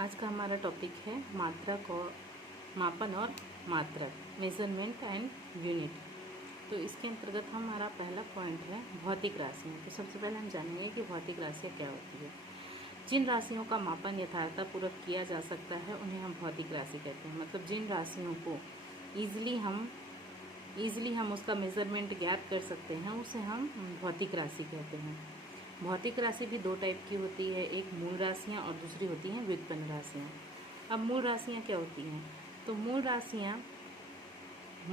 आज का हमारा टॉपिक है मात्रक और मापन और मात्रक, मेजरमेंट एंड यूनिट। तो इसके अंतर्गत हमारा पहला पॉइंट है भौतिक राशियाँ। तो सबसे पहले हम जानेंगे कि भौतिक राशियाँ क्या होती है। जिन राशियों का मापन यथार्थतापूर्वक किया जा सकता है उन्हें हम भौतिक राशि कहते हैं। मतलब जिन राशियों को ईजिली हम उसका मेजरमेंट ज्ञात कर सकते हैं उसे हम भौतिक राशि कहते हैं। भौतिक राशि भी दो टाइप की होती है, एक मूल राशियाँ और दूसरी होती हैं व्युत्पन्न राशियाँ। अब मूल राशियाँ क्या होती हैं? तो मूल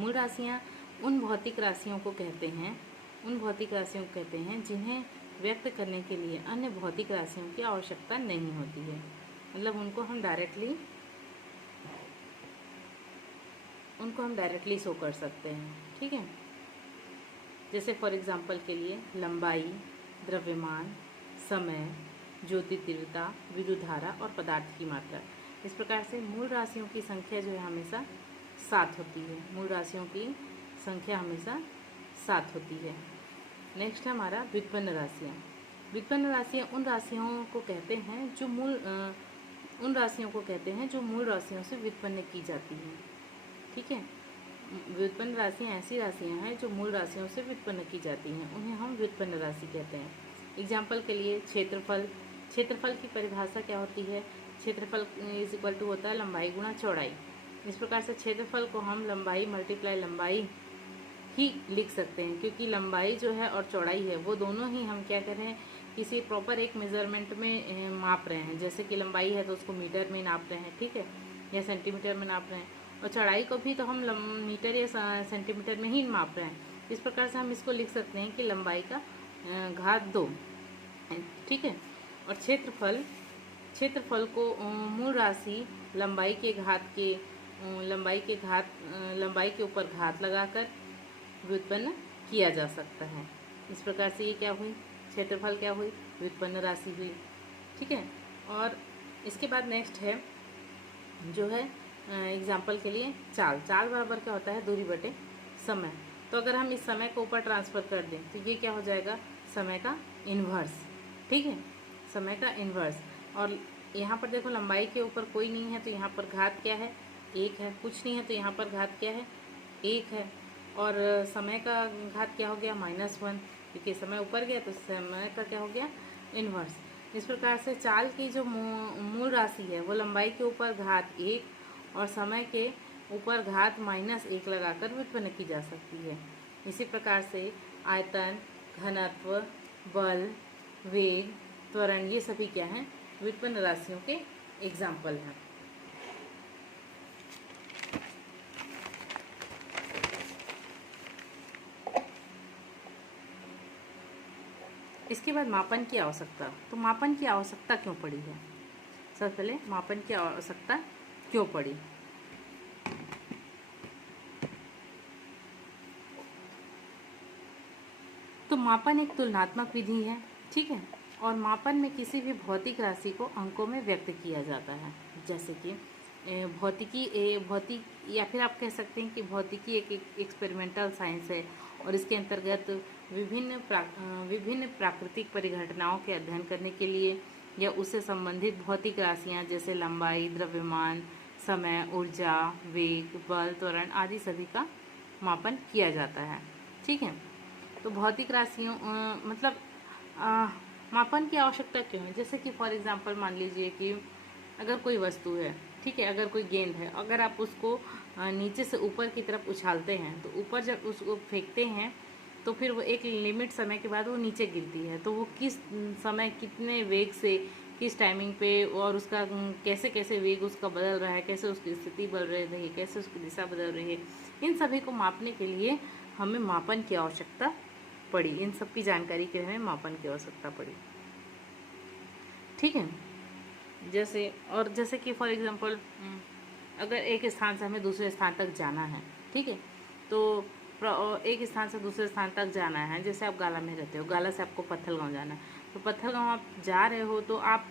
राशियाँ उन भौतिक राशियों को कहते हैं जिन्हें व्यक्त करने के लिए अन्य भौतिक राशियों की आवश्यकता नहीं होती है। मतलब उनको हम डायरेक्टली शो कर सकते हैं। ठीक है, जैसे फॉर एग्जांपल के लिए लंबाई, द्रव्यमान, समय, ज्योति तीव्रता, विद्युत धारा और पदार्थ की मात्रा। इस प्रकार से मूल राशियों की संख्या जो है हमेशा 7 होती है। मूल राशियों की संख्या हमेशा 7 होती है। नेक्स्ट है हमारा व्युत्पन्न राशियाँ। व्युत्पन्न राशियाँ उन राशियों को कहते हैं जो मूल राशियों से व्युत्पन्न की जाती हैं। ठीक है, व्युत्पन्न राशियाँ ऐसी राशियाँ हैं जो मूल राशियों से व्युत्पन्न की जाती हैं, उन्हें हम व्युत्पन्न राशि कहते हैं। एग्जाम्पल के लिए क्षेत्रफल की परिभाषा क्या होती है? क्षेत्रफल इज इक्वल टू होता है लंबाई गुणा चौड़ाई। इस प्रकार से क्षेत्रफल को हम लंबाई मल्टीप्लाई लंबाई ही लिख सकते हैं, क्योंकि लंबाई जो है और चौड़ाई है वो दोनों ही हम क्या कर रहे हैं, किसी प्रॉपर एक मेजरमेंट में माप रहे हैं। जैसे कि लंबाई है तो उसको मीटर में नाप रहे हैं, ठीक है, या सेंटीमीटर में नाप रहे हैं, और चौड़ाई को भी तो हम मीटर या सेंटीमीटर में ही माप रहे हैं। इस प्रकार से हम इसको लिख सकते हैं कि लंबाई का घात 2। ठीक है, और क्षेत्रफल को मूल राशि लंबाई के ऊपर घात लगाकर व्युत्पन्न किया जा सकता है। इस प्रकार से ये क्या हुई, क्षेत्रफल क्या हुई, व्युत्पन्न राशि हुई। ठीक है, और इसके बाद नेक्स्ट है जो है एग्जाम्पल के लिए चाल बराबर क्या होता है, दूरी बटे समय। तो अगर हम इस समय को ऊपर ट्रांसफ़र कर दें तो ये क्या हो जाएगा, समय का इन्वर्स। ठीक है, समय का इन्वर्स। और यहाँ पर देखो लंबाई के ऊपर कोई नहीं है तो यहाँ पर घात क्या है, 1 है। कुछ नहीं है तो यहाँ पर घात क्या है, 1 है। और समय का घात क्या हो गया, -1, क्योंकि समय ऊपर गया तो समय का क्या हो गया, इन्वर्स। इस प्रकार से चाल की जो मूल राशि है वो लंबाई के ऊपर घात 1 और समय के ऊपर घात -1 लगाकर व्युत्पन्न की जा सकती है। इसी प्रकार से आयतन, घनत्व, बल, वेग, त्वरण, ये सभी क्या हैं, व्युत्पन्न राशियों के एग्जाम्पल हैं। इसके बाद मापन की आवश्यकता। तो मापन की आवश्यकता क्यों पड़ी है? सबसे पहले मापन की आवश्यकता क्यों पड़ी? तो मापन एक तुलनात्मक विधि है, ठीक है, और मापन में किसी भी भौतिक राशि को अंकों में व्यक्त किया जाता है। जैसे कि भौतिक या फिर आप कह सकते हैं कि भौतिकी एक एक्सपेरिमेंटल साइंस है, और इसके अंतर्गत विभिन्न प्राकृतिक परिघटनाओं के अध्ययन करने के लिए या उससे संबंधित भौतिक राशियाँ जैसे लंबाई, द्रव्यमान, समय, ऊर्जा, वेग, बल, त्वरण आदि सभी का मापन किया जाता है। ठीक है, तो भौतिक राशियों मापन की आवश्यकता क्यों है? जैसे कि फॉर एग्जांपल मान लीजिए कि अगर कोई वस्तु है, ठीक है, अगर कोई गेंद है, अगर आप उसको नीचे से ऊपर की तरफ उछालते हैं तो ऊपर जब उसको फेंकते हैं तो फिर वो एक लिमिट समय के बाद वो नीचे गिरती है। तो वो किस समय, कितने वेग से, किस टाइमिंग पे, और उसका कैसे कैसे वेग उसका बदल रहा है, कैसे उसकी स्थिति बदल रही है, कैसे उसकी दिशा बदल रही है, इन सभी को मापने के लिए हमें मापन की आवश्यकता पड़ी। इन सब की जानकारी के लिए हमें मापन की आवश्यकता पड़ी। ठीक है, जैसे कि फॉर एग्जांपल अगर एक स्थान से हमें दूसरे स्थान तक जाना है, ठीक है, तो एक स्थान से दूसरे स्थान तक जाना है। जैसे आप गाला में रहते हो, गाला से आपको पत्थलगांव जाना है, तो पत्थलगांव आप जा रहे हो तो आप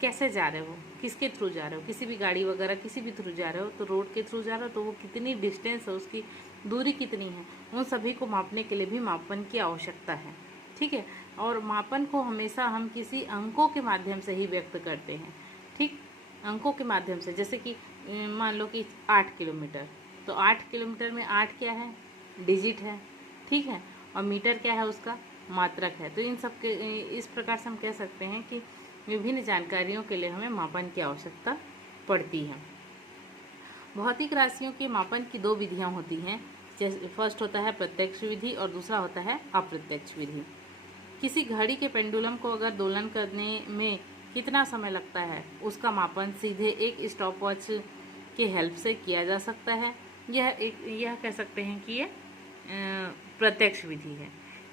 कैसे जा रहे हो, किसके थ्रू जा रहे हो, किसी भी गाड़ी वगैरह किसी भी थ्रू जा रहे हो, तो रोड के थ्रू जा रहे हो, तो वो कितनी डिस्टेंस है, उसकी दूरी कितनी है, उन सभी को मापने के लिए भी मापन की आवश्यकता है। ठीक है, और मापन को हमेशा हम किसी अंकों के माध्यम से ही व्यक्त करते हैं। ठीक, अंकों के माध्यम से, जैसे कि मान लो कि 8 किलोमीटर, तो 8 किलोमीटर में 8 क्या है, डिजिट है, ठीक है, और मीटर क्या है, उसका मात्रक है। तो इन सब के इस प्रकार से हम कह सकते हैं कि विभिन्न जानकारियों के लिए हमें मापन की आवश्यकता पड़ती है। भौतिक राशियों के मापन की दो विधियां होती हैं, जैसे फर्स्ट होता है प्रत्यक्ष विधि और दूसरा होता है अप्रत्यक्ष विधि। किसी घड़ी के पेंडुलम को अगर दोलन करने में कितना समय लगता है, उसका मापन सीधे एक स्टॉपवॉच के हेल्प से किया जा सकता है। यह कह सकते हैं कि यह प्रत्यक्ष विधि है।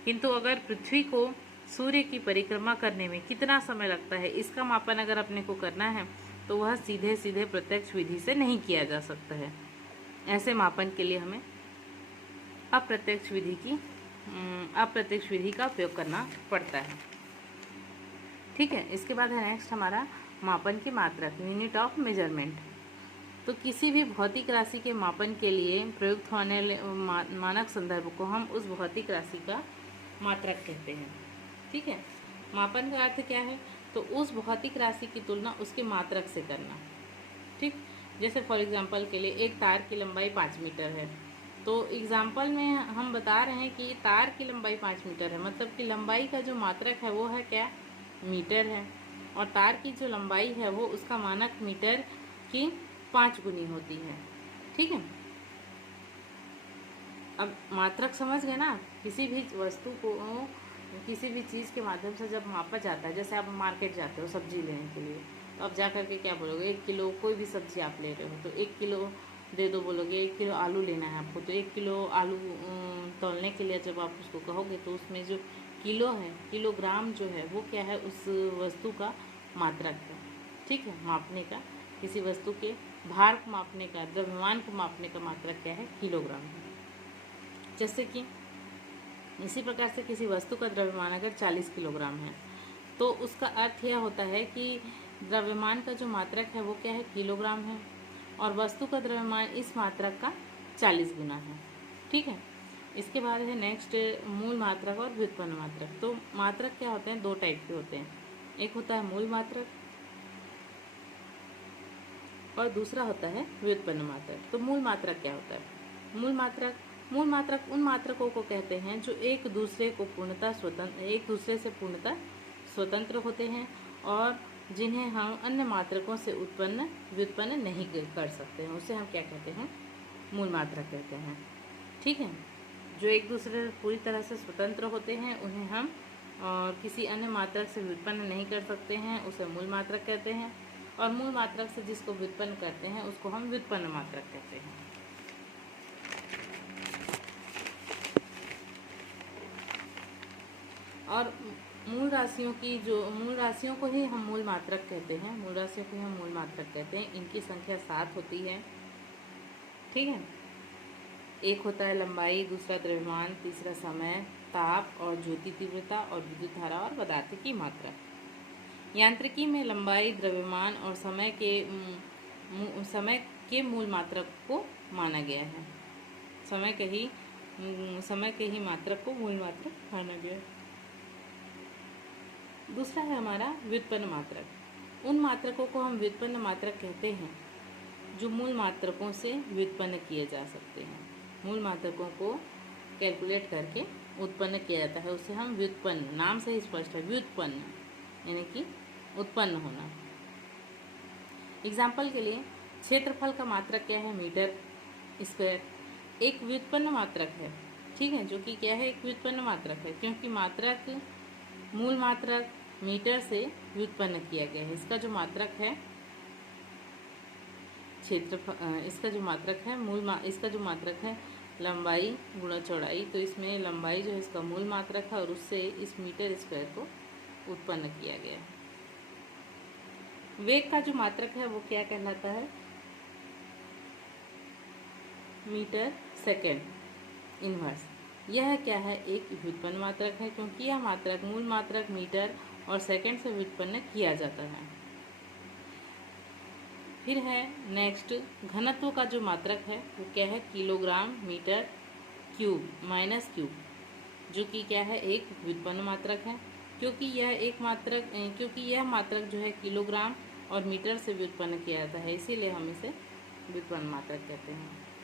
किंतु अगर पृथ्वी को सूर्य की परिक्रमा करने में कितना समय लगता है, इसका मापन अगर अपने को करना है तो वह सीधे सीधे प्रत्यक्ष विधि से नहीं किया जा सकता है। ऐसे मापन के लिए हमें अप्रत्यक्ष विधि का उपयोग करना पड़ता है। ठीक है, इसके बाद है नेक्स्ट हमारा मापन की मात्रक, यूनिट ऑफ मेजरमेंट। तो किसी भी भौतिक राशि के मापन के लिए प्रयुक्त होने वाले मानक संदर्भ को हम उस भौतिक राशि का मात्रक कहते हैं। ठीक है, मापन का अर्थ क्या है, तो उस भौतिक राशि की तुलना उसके मात्रक से करना। ठीक, जैसे फॉर एग्जांपल के लिए एक तार की लंबाई 5 मीटर है, तो एग्जांपल में हम बता रहे हैं कि तार की लंबाई 5 मीटर है, मतलब कि लंबाई का जो मात्रक है वो है क्या, मीटर है, और तार की जो लंबाई है वो उसका मानक मीटर की 5 गुनी होती है। ठीक है, अब मात्रक समझ गए ना। किसी भी वस्तु को किसी भी चीज़ के माध्यम से जब मापा जाता है, जैसे आप मार्केट जाते हो सब्जी लेने के लिए, तो आप जा करके क्या बोलोगे, 1 किलो कोई भी सब्जी आप ले रहे हो तो 1 किलो दे दो बोलोगे, 1 किलो आलू लेना है आपको, तो 1 किलो आलू तौलने के लिए जब आप उसको कहोगे तो उसमें जो किलो है, किलोग्राम जो है वो क्या है, उस वस्तु का मात्रक है। ठीक है, मापने का, किसी वस्तु के भार को मापने का, द्रव्यमान को मापने का मात्रक क्या है, किलोग्राम है। जैसे कि इसी प्रकार से किसी वस्तु का द्रव्यमान अगर 40 किलोग्राम है, तो उसका अर्थ यह होता है कि द्रव्यमान का जो मात्रक है वो क्या है, किलोग्राम है, और वस्तु का द्रव्यमान इस मात्रक का 40 गुना है। ठीक है, इसके बाद है नेक्स्ट मूल मात्रक और व्युत्पन्न मात्रक। तो मात्रक क्या होते हैं, दो टाइप के होते हैं, एक होता है मूल मात्रक और दूसरा होता है व्युत्पन्न मात्रक। तो मूल मात्रक क्या होता है, मूल मात्रक उन मात्रकों को कहते हैं जो एक दूसरे से पूर्णतः स्वतंत्र होते हैं और जिन्हें हम अन्य मात्रकों से व्युत्पन्न नहीं कर सकते हैं, उसे हम क्या कहते हैं, मूल मात्रक कहते हैं। ठीक है, जो एक दूसरे से पूरी तरह से स्वतंत्र होते हैं उन्हें हम और किसी अन्य मात्रक से व्युत्पन्न नहीं कर सकते हैं, उसे मूल मात्रक कहते हैं, और मूल मात्रक से जिसको व्युत्पन्न करते हैं उसको हम व्युत्पन्न मात्रक कहते हैं। और मूल राशियों को ही हम मूल मात्रक कहते हैं। इनकी संख्या 7 होती है। ठीक है, एक होता है लंबाई, दूसरा द्रव्यमान, तीसरा समय, ताप और ज्योति तीव्रता, और विद्युत धारा और पदार्थ की मात्रा। यांत्रिकी में लंबाई, द्रव्यमान और समय के मूल मात्रक को माना गया है। समय के ही मात्रक को मूल मात्रक माना गया है। दूसरा है हमारा व्युत्पन्न मात्रक। उन मात्रकों को हम व्युत्पन्न मात्रक कहते हैं जो मूल मात्रकों से व्युत्पन्न किए जा सकते हैं। मूल मात्रकों को कैलकुलेट करके उत्पन्न किया जाता है, उसे हम व्युत्पन्न, नाम से ही स्पष्ट है, व्युत्पन्न यानी कि उत्पन्न होना। एग्जाम्पल के लिए क्षेत्रफल का मात्रक क्या है, मीटर स्क्वायर, एक व्युत्पन्न मात्रक है। ठीक है, जो कि क्या है, एक व्युत्पन्न मात्रक है, क्योंकि मूल मात्रक मीटर से व्युत्पन्न किया गया है। इसका जो मात्रक है इसका जो मात्रक है लंबाई गुणा चौड़ाई, तो इसमें लंबाई जो है इसका मूल मात्रक है और उससे इस मीटर स्क्वायर को उत्पन्न किया गया है। वेग का जो मात्रक है वो क्या कहलाता है, मीटर सेकेंड इनवर्स। यह क्या है, एक व्युत्पन्न मात्रक है, क्योंकि यह मात्रक मूल मात्रक मीटर और सेकंड से व्युत्पन्न किया जाता है। फिर है नेक्स्ट घनत्व का जो मात्रक है वो क्या है, kilogram metre cube minus cube, जो कि क्या है, एक व्युत्पन्न मात्रक है, क्योंकि यह मात्रक जो है किलोग्राम और मीटर से व्युत्पन्न किया जाता है, इसीलिए हम इसे व्युत्पन्न मात्रक कहते हैं।